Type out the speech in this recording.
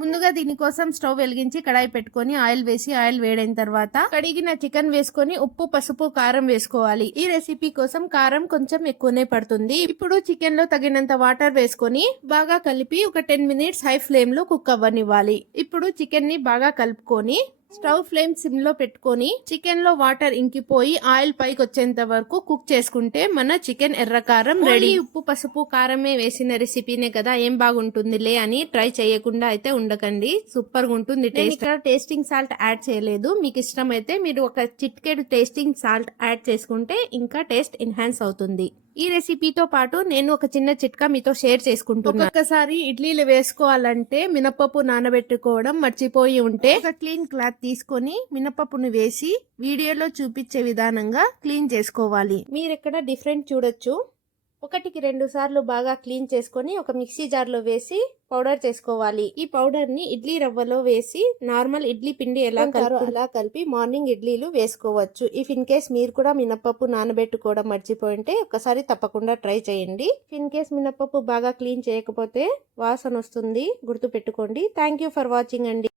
ముందుగా దీనికోసం స్టవ్ వెలిగించి కడాయి పెట్టుకొని ఆయిల్ వేసి ఆయిల్ వేడైన తర్వాత కడిగిన చికెన్ వేసుకొని ఉప్పు పసుపు కారం వేసుకోవాలి. ఈ రెసిపీ కోసం కారం కొంచెం ఎక్కువనే పడుతుంది. ఇప్పుడు చికెన్ లో తగినంత వాటర్ వేసుకొని బాగా కలిపి ఒక 10 మినిట్స్ హై ఫ్లేమ్ లో కుక్ అవ్వనివ్వాలి. ఇప్పుడు చికెన్ ని బాగా కలుపుకొని స్టవ్ ఫ్లేమ్ సిమ్ లో పెట్టుకొని చికెన్ లో వాటర్ ఇంకిపోయి ఆయిల్ పైకి వచ్చేంత వరకు కుక్ చేసుకుంటే మన చికెన్ ఎర్రకారం రెడీ. ఉప్పు పసుపు కారమే వేసిన రెసిపీనే కదా, ఏం బాగుంటుందిలే అని ట్రై చేయకుండా అయితే ఉండకండి. సూపర్ గా ఉంటుంది టేస్ట్. ఇక్కడ టేస్టింగ్ సాల్ట్ యాడ్ చేయలేదు. మీకు ఇష్టం అయితే మీరు ఒక చిటికెడు టేస్టింగ్ సాల్ట్ యాడ్ చేసుకుంటే ఇంకా టేస్ట్ ఎన్హాన్స్ అవుతుంది. ఈ రెసిపీతో పాటు నేను ఒక చిన్న చిట్కా మీతో షేర్ చేసుకుంటున్నాను. ఒక్కసారి ఇడ్లీలు వేసుకోవాలంటే మినపప్పు నానబెట్టుకోవడం మర్చిపోయి ఉంటే ఒక క్లీన్ క్లాత్ తీసుకొని మినపప్పును వేసి వీడియోలో చూపించే విధానంగా క్లీన్ చేసుకోవాలి. మీరు ఇక్కడ డిఫరెంట్ చూడొచ్చు. 1కి 2 సార్లు బాగా క్లీన్ చేసుకొని ఒక మిక్సీ జార్ లో వేసి పౌడర్ చేసుకోవాలి. ఈ పౌడర్ ని ఇడ్లీ రవ్వలో వేసి నార్మల్ ఇడ్లీ పిండి ఎలా కలుపుతారో అలా కలిపి మార్నింగ్ ఇడ్లీలు వేసుకోవచ్చు. ఇఫ్ ఇన్ కేస్ మీరు కూడా మినపప్పు నానబెట్టుకోవడం మర్చిపోయింటే ఒకసారి తప్పకుండా ట్రై చేయండి. ఇన్ కేస్ మినపప్పు బాగా క్లీన్ చేయకపోతే వాసన వస్తుంది, గుర్తు పెట్టుకోండి. థ్యాంక్ యూ ఫర్ వాచింగ్ అండి.